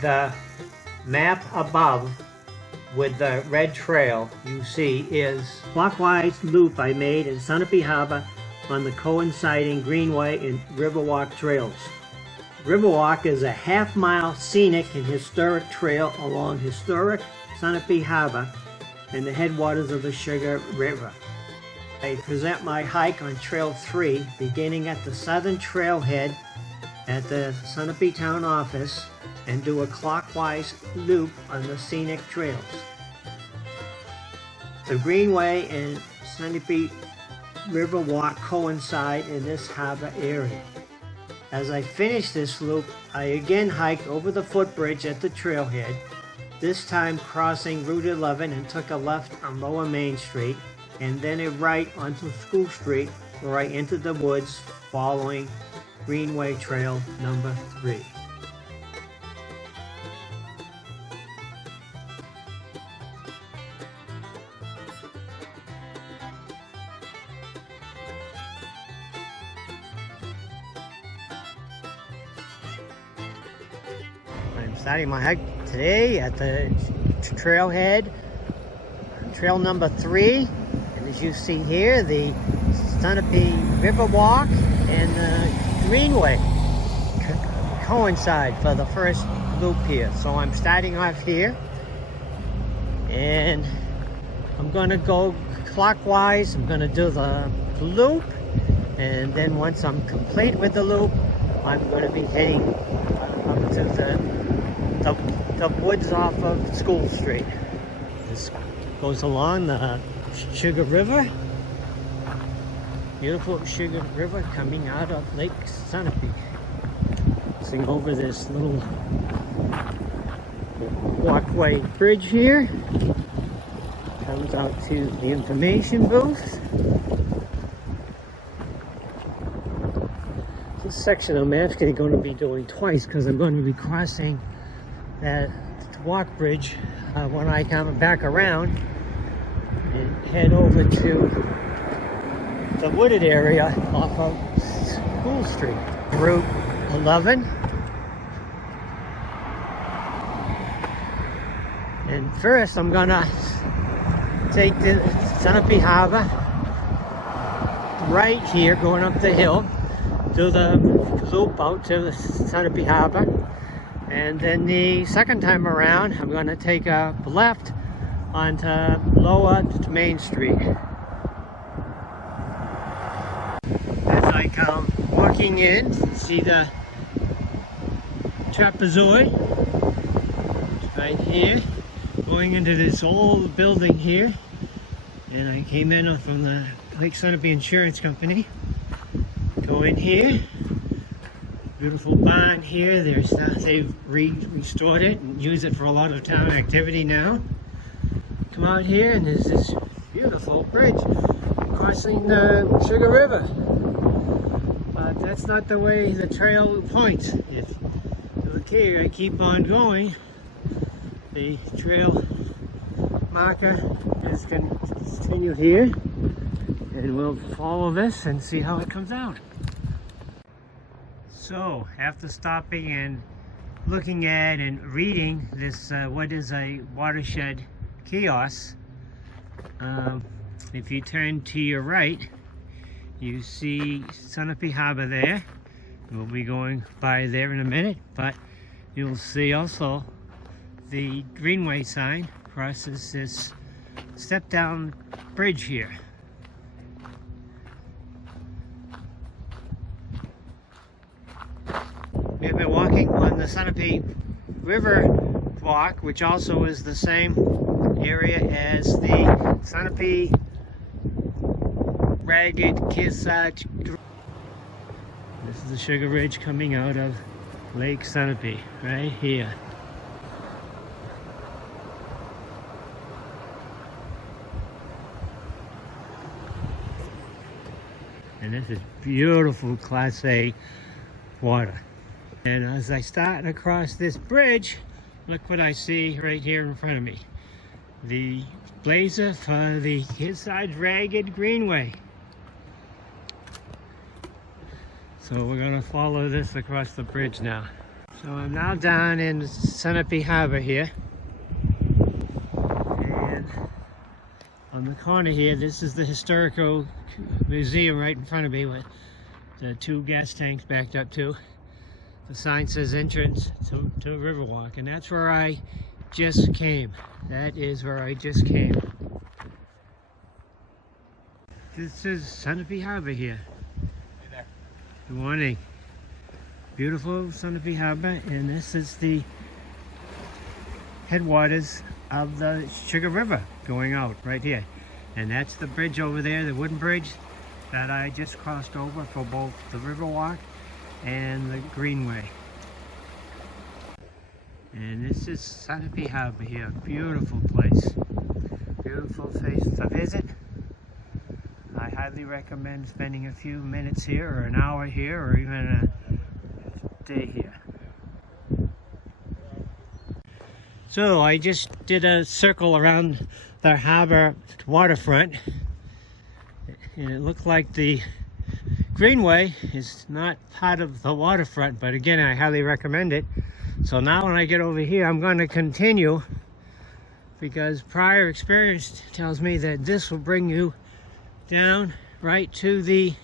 The map above with the red trail you see is clockwise loop I made in Sunapee Harbor on the coinciding Greenway and Riverwalk trails. Riverwalk is a half-mile scenic and historic trail along historic Sunapee Harbor and the headwaters of the Sugar River. I present my hike on Trail 3 beginning at the southern trailhead at the Sunapee Town Office and do a clockwise loop on the scenic trails. The Greenway and Sunapee Riverwalk coincide in this harbor area. As I finish this loop, I again hiked over the footbridge at the trailhead, this time crossing Route 11 and took a left on Lower Main Street, and then a right onto School Street where I entered the woods following Greenway Trail number 3. I'm starting my hike today at the trailhead, trail number 3. And as you see here, the Sunapee Riverwalk and the Greenway coincide for the first loop here. So I'm starting off here and I'm going to go clockwise. I'm going to do the loop, and then once I'm complete with the loop, I'm going to be heading up to the woods off of School Street. This goes along the Sugar River. Beautiful Sugar River coming out of Lake Sunapee. Sing over this little walkway bridge here. Comes out to the information booth. This section I'm actually going to be doing twice because I'm going to be crossing that walk bridge when I come back around and head over to the wooded area off of School Street. Route 11. And first I'm gonna take the Sunapee Harbor right here going up the hill, do the loop out to the Sunapee Harbor, and then the second time around I'm gonna take a left onto Lower Main Street. As I come walking in, see the trapezoid right here, going into this old building here. And I came in from the Lake Sunapee Insurance Company. Go in here, beautiful barn here. They've restored it and use it for a lot of town activity now. Come out here and there's this beautiful bridge crossing the Sugar River. But that's not the way the trail points. If you look here, I keep on going. The trail marker is going to continue here, and we'll follow this and see how it comes out. So, after stopping and looking at and reading this, what is a watershed kiosk, if you turn to your right, you see Sunapee Harbor there. We'll be going by there in a minute, but you'll see also the Greenway sign crosses this step-down bridge here. We have been walking on the Sunapee River Walk, which also is the same area as the Sunapee Ragged Kearsarge. This is the Sugar Ridge coming out of Lake Sunapee, right here. And this is beautiful Class A water. And as I start across this bridge, look what I see right here in front of me. The blazer for the Kearsarge Ragged Greenway. So we're going to follow this across the bridge now. So I'm now down in Sunapee Harbor here, and on the corner here, this is the historical museum right in front of me with the 2 gas tanks backed up to. The sign says entrance to Riverwalk, and that's where I just came. That is where I just came. This is Sunapee Harbor here. Hey there. Good morning. Beautiful Sunapee Harbor, and this is the headwaters of the Sugar River going out right here. And that's the bridge over there, the wooden bridge that I just crossed over for both the Riverwalk and the Greenway. And this is Sunapee Harbor here. Beautiful place. Beautiful place to visit. I highly recommend spending a few minutes here, or an hour here, or even a day here. So I just did a circle around the harbor waterfront, and it looked like the Greenway is not part of the waterfront, but again, I highly recommend it. So now when I get over here, I'm going to continue, because prior experience tells me that this will bring you down right to the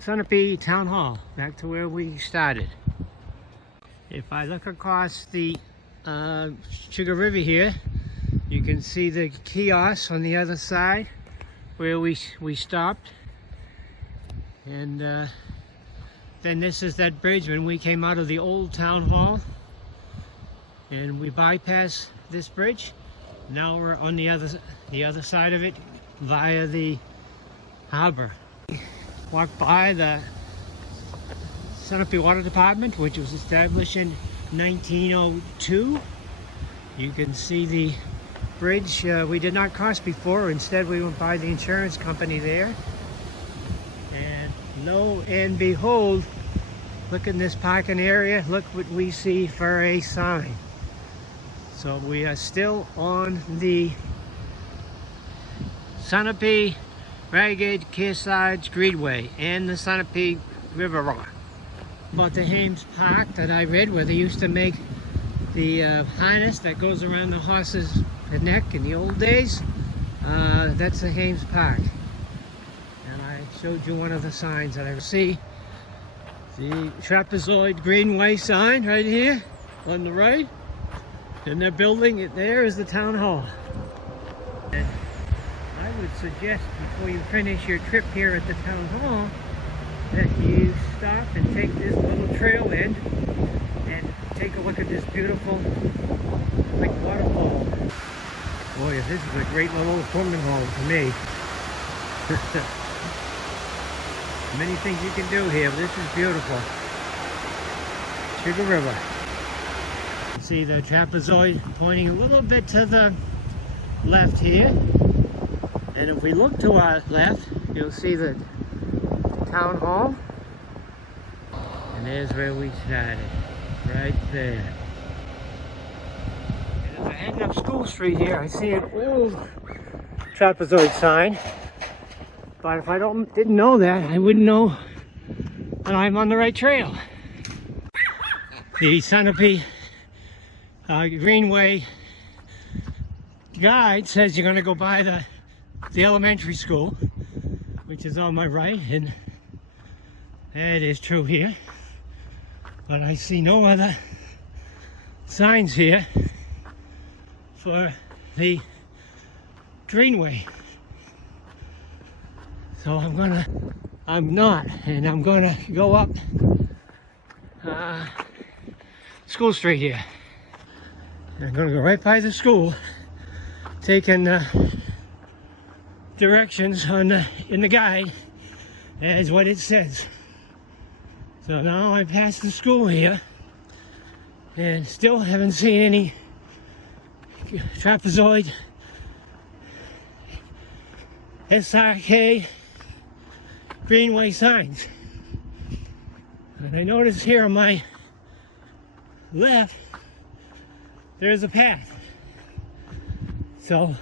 Sunapee Town Hall, back to where we started. If I look across the Sugar River here, you can see the kiosk on the other side where we stopped. And then this is that bridge when we came out of the old town hall, and we bypassed this bridge. Now we're on the other side of it via the harbor. Walked by the Sunapee Water Department, which was established in 1902. You can see the bridge we did not cross before. Instead, we went by the insurance company there. And lo and behold, look in this parking area, look what we see for a sign. So we are still on the Sunapee Ragged Kearsarge Greenway and the Sunapee River Rock. About the Hames Park that I read, where they used to make the harness that goes around the horse's neck in the old days. That's the Hames Park. And I showed you one of the signs that I see. The trapezoid Greenway sign right here on the right. And they're building it. There is the town hall. And I would suggest, before you finish your trip here at the town hall, that you stop and take this little trail in and take a look at this beautiful big waterfall. Boy, this is a great little swimming hole for me. Many things you can do here, but this is beautiful. Sugar River. See the trapezoid pointing a little bit to the left here. And if we look to our left, you'll see the town hall. And there's where we started, right there. And as I head up School Street here, I see an old trapezoid sign. But if I didn't know that, I wouldn't know that I'm on the right trail. The Sunapee Greenway guide says you're going to go by the elementary school, which is on my right, and that is true here. But I see no other signs here for the Greenway. So I'm gonna go up School Street here. And I'm gonna go right by the school, taking directions in the guide as what it says. So now I passed the school here and still haven't seen any trapezoid SRKG Greenway signs. And I notice here on my left there's a path. So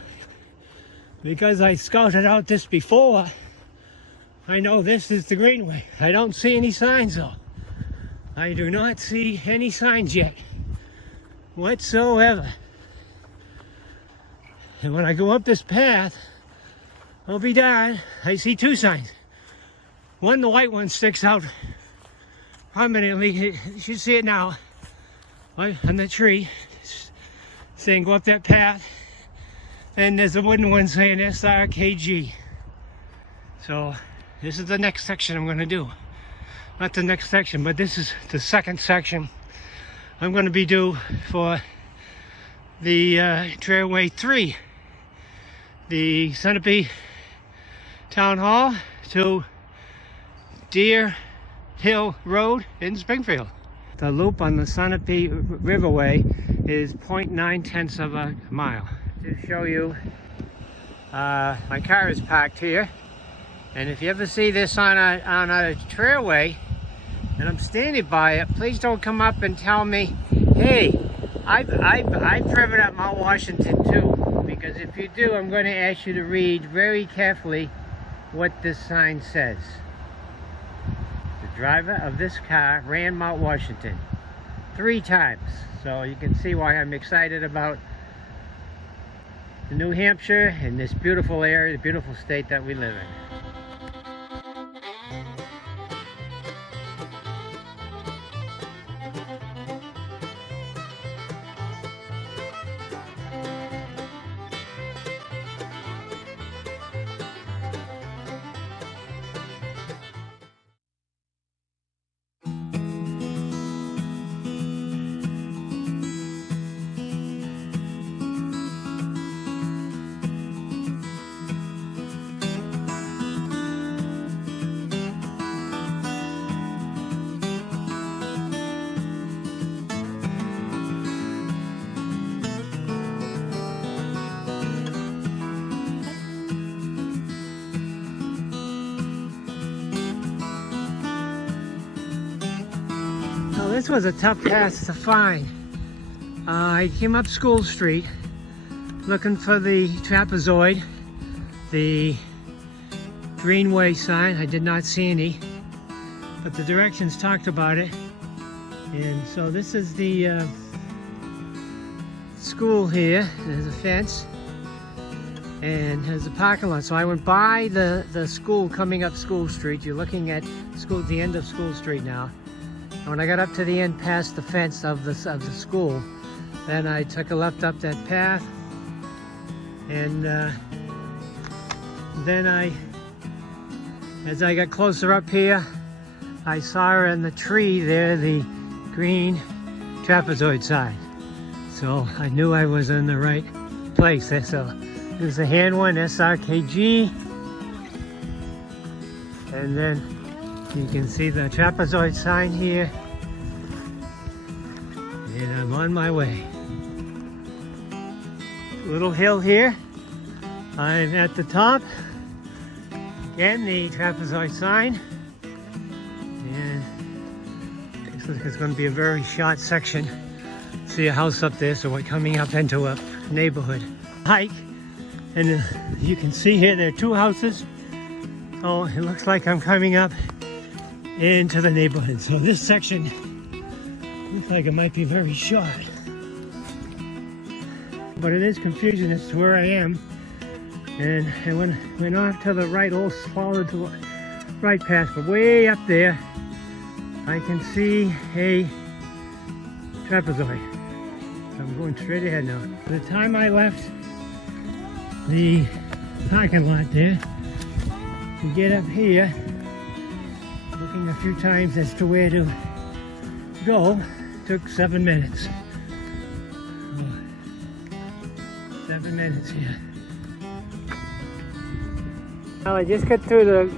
because I scouted out this before, I know this is the Greenway. I don't see any signs though. I do not see any signs yet whatsoever. And when I go up this path, I'll be darned, I see two signs. One, the white one sticks out prominently. You should see it now. Right on the tree, saying go up that path. And there's a wooden one saying SRKG. So this is the next section I'm going to do. Not the next section, but this is the second section I'm going to be due for the Trailway 3. The Sunapee Town Hall to Deer Hill Road in Springfield. The loop on the Sunapee Riverway is 0.9 of a mile. To show you, my car is parked here, and if you ever see this on a trailway and I'm standing by it, please don't come up and tell me, hey, I've driven up Mount Washington too, because if you do, I'm going to ask you to read very carefully what this sign says. The driver of this car ran Mount Washington 3 times, so you can see why I'm excited about New Hampshire and this beautiful area, the beautiful state that we live in. This was a tough path to find. I came up School Street looking for the trapezoid, the greenway sign. I did not see any, but the directions talked about it. And so this is the school here. There's a fence and there's a parking lot. So I went by the school coming up School Street. You're looking at school, the end of School Street now. And when I got up to the end past the fence of the school, then I took a left up that path, and then as I got closer up here, I saw in the tree there the green trapezoid sign. So I knew I was in the right place. So there's a hand one, SRKG, and then you can see the trapezoid sign here, and I'm on my way. Little hill here. I'm at the top. Again, the trapezoid sign. And looks like it's going to be a very short section. See a house up there, so we're coming up into a neighborhood. Hike, and you can see here there are 2 houses. Oh, it looks like I'm coming up into the neighborhood. So this section looks like it might be very short, but it is confusing as to where I am. And I went off to the right, all followed to the right path, but way up there I can see a trapezoid. So I'm going straight ahead now. By the time I left the parking lot there to get up here, looking a few times as to where to go, took 7 minutes. 7 minutes here. Well, I just got through the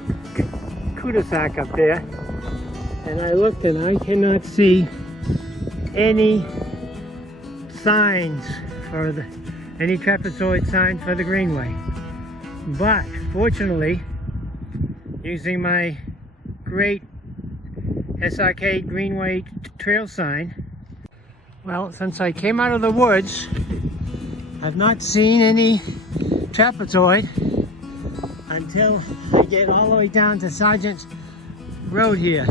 cul-de-sac up there, and I looked and I cannot see any signs for any trapezoid sign for the greenway. But fortunately, using my great SRK Greenway trail sign, well, since I came out of the woods, I've not seen any trapezoid until I get all the way down to Sergeant's Road here.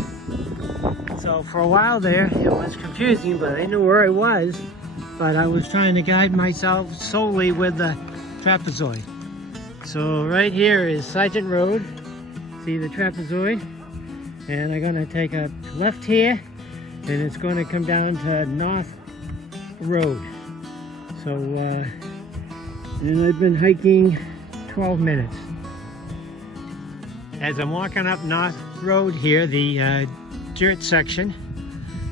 So for a while there, it was confusing, but I knew where I was. But I was trying to guide myself solely with the trapezoid. So right here is Sergeant Road. See the trapezoid? And I'm gonna take a left here, and it's gonna come down to North Road. So, and I've been hiking 12 minutes. As I'm walking up North Road here, the dirt section,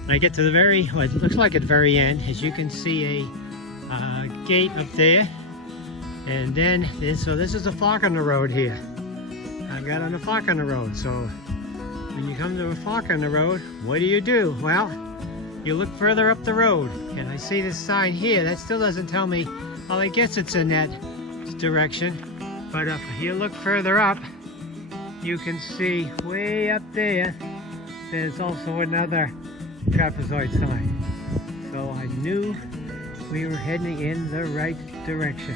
I get to the very, well, it looks like at the very end, as you can see a gate up there. And then, so this is a fork on the road here. I got on a fork on the road. So when you come to a fork on the road, what do? Well, you look further up the road. And I see this sign here. That still doesn't tell me, well, I guess it's in that direction. But if you look further up, you can see way up there, there's also another trapezoid sign. So I knew we were heading in the right direction.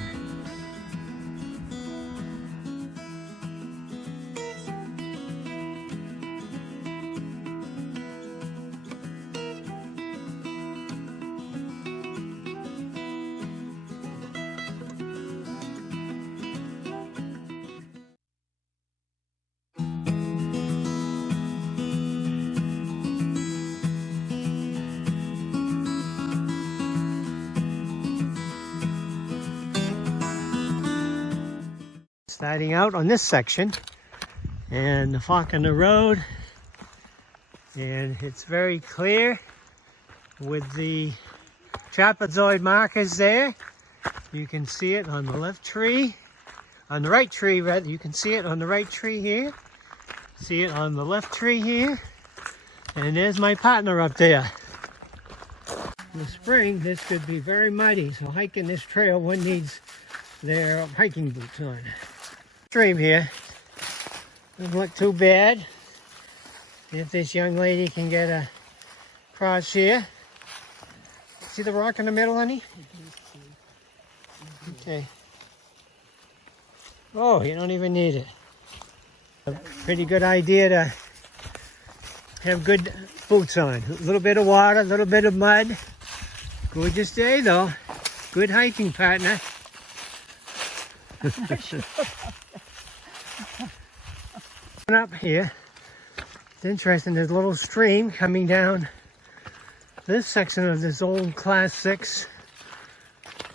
Starting out on this section, and the fork in the road, and it's very clear with the trapezoid markers there. You can see it on the left tree, on the right tree rather. You can see it on the right tree here, see it on the left tree here, and there's my partner up there. In the spring, this could be very muddy, so hiking this trail, one needs their hiking boots on. Stream here doesn't look too bad. If this young lady can get across here. See the rock in the middle, honey? Okay. Oh, you don't even need it. A pretty good idea to have good boots on. A little bit of water, a little bit of mud. Gorgeous day though. Good hiking partner. Up here, it's interesting, there's a little stream coming down this section of this old class 6,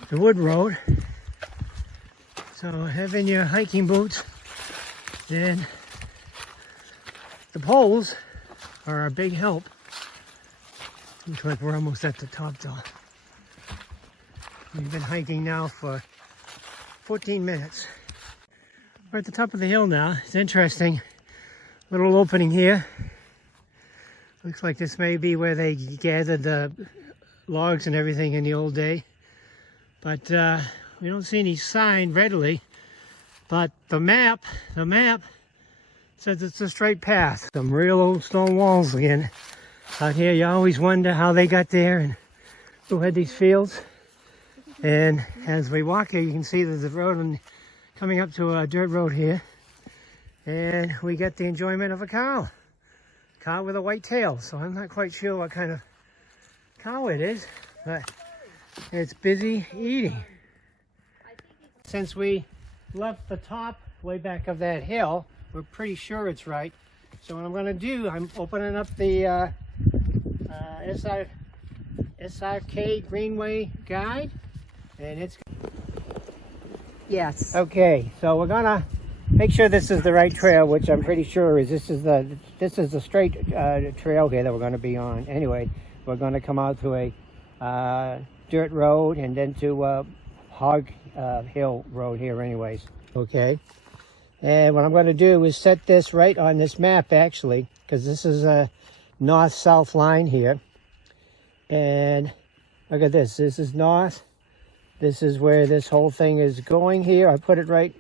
the wood road. So having your hiking boots, and the poles are a big help. Looks like we're almost at the top though. We've been hiking now for 14 minutes. We're at the top of the hill now. It's interesting. Little opening here. Looks like this may be where they gathered the logs and everything in the old day. But we don't see any sign readily. But the map says it's a straight path. Some real old stone walls again. Out here you always wonder how they got there and who had these fields. And as we walk here, you can see there's a road and coming up to a dirt road here. And we get the enjoyment of a cow with a white tail. So I'm not quite sure what kind of cow it is, but it's busy eating. Since we left the top way back of that hill, we're pretty sure it's right. So what I'm going to do, I'm opening up the SRK Greenway guide, and it's yes. Okay, so we're gonna make sure this is the right trail, which I'm pretty sure is. This is the straight trail here that we're going to be on. Anyway, we're going to come out to a dirt road and then to Hog Hill Road here anyways. Okay, and what I'm going to do is set this right on this map actually, because this is a north-south line here. And look at this. This is north. This is where this whole thing is going here. I put it right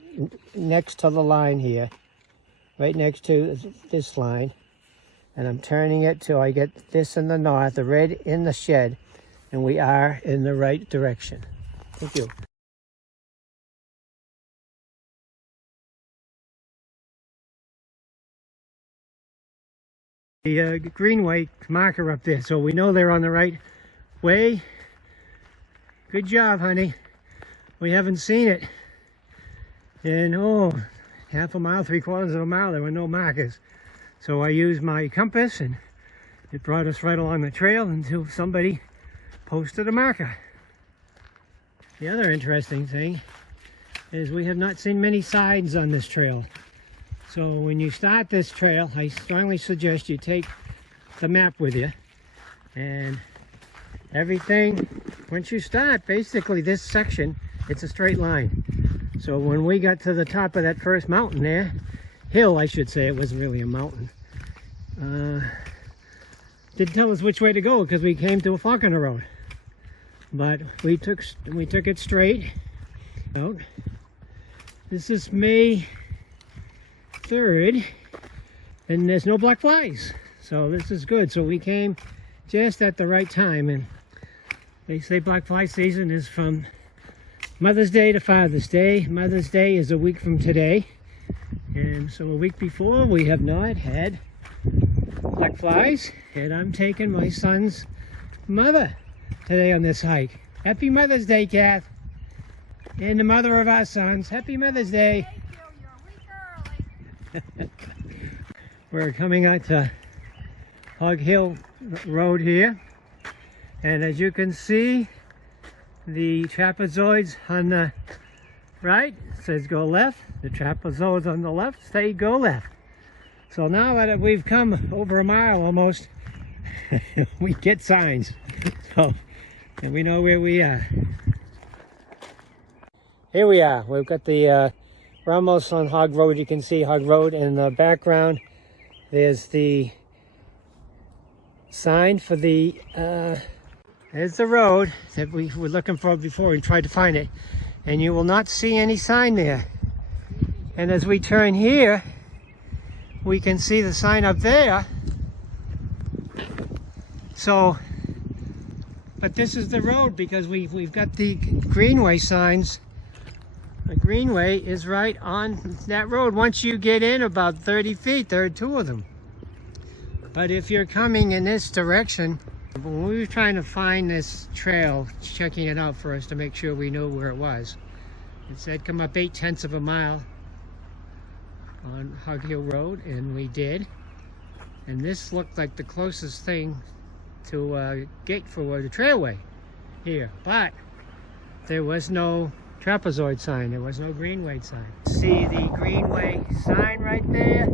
next to the line here, right next to this line, and I'm turning it till I get this in the north, the red in the shed, and we are in the right direction. Thank you. The greenway marker up there, so we know they're on the right way. Good job, honey. We haven't seen it in, half a mile, 3/4 of a mile. There were no markers. So I used my compass and it brought us right along the trail until somebody posted a marker. The other interesting thing is we have not seen many signs on this trail. So when you start this trail, I strongly suggest you take the map with you. And everything, once you start, basically this section, it's a straight line. So when we got to the top of that first mountain there, hill I should say, it wasn't really a mountain, didn't tell us which way to go because we came to a fork in the road. But we took it straight out. This is May 3rd, and there's no black flies, so this is good. So we came just at the right time, and they say black fly season is from Mother's Day to Father's Day. Mother's Day is a week from today, and so a week before we have not had black flies, and I'm taking my son's mother today on this hike. Happy Mother's Day, Kath, and the mother of our sons. Happy Mother's Day. Thank you. You're a week early. We're coming out to Hog Hill Road here, and as you can see, the trapezoids on the right says go left, the trapezoids on the left say go left. So now that we've come over a mile almost, we get signs, so and we know where we are. Here we are. We've got the we're almost on Hog Road. You can see Hog Road in the background. There's the sign for the there's the road that we were looking for before we tried to find it, and you will not see any sign there. And as we turn here, we can see the sign up there. So, but this is the road because we've got the greenway signs. The greenway is right on that road. Once you get in about 30 feet, there are two of them. But if you're coming in this direction, when we were trying to find this trail, checking it out for us to make sure we knew where it was, it said come up 8/10 of a mile on Hog Hill Road, and we did. And this looked like the closest thing to a gate for the trailway here, but there was no trapezoid sign, there was no greenway sign. See the greenway sign right there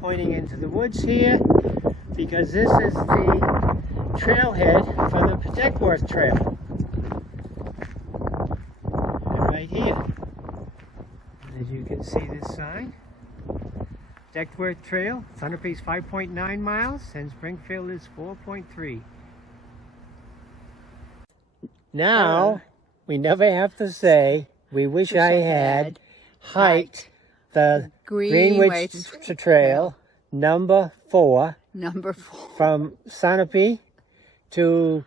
pointing into the woods here, because this is the trailhead for the Headwaters Trail. And right here, as you can see this sign, Headwaters Trail, Sunapee's 5.9 miles and Springfield is 4.3. Now, we never have to say, we wish I had hiked the Greenwich Trail, number 4, from Sunapee to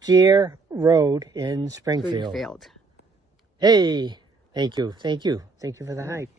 Deer Road in Springfield. Hey, thank you for the hike.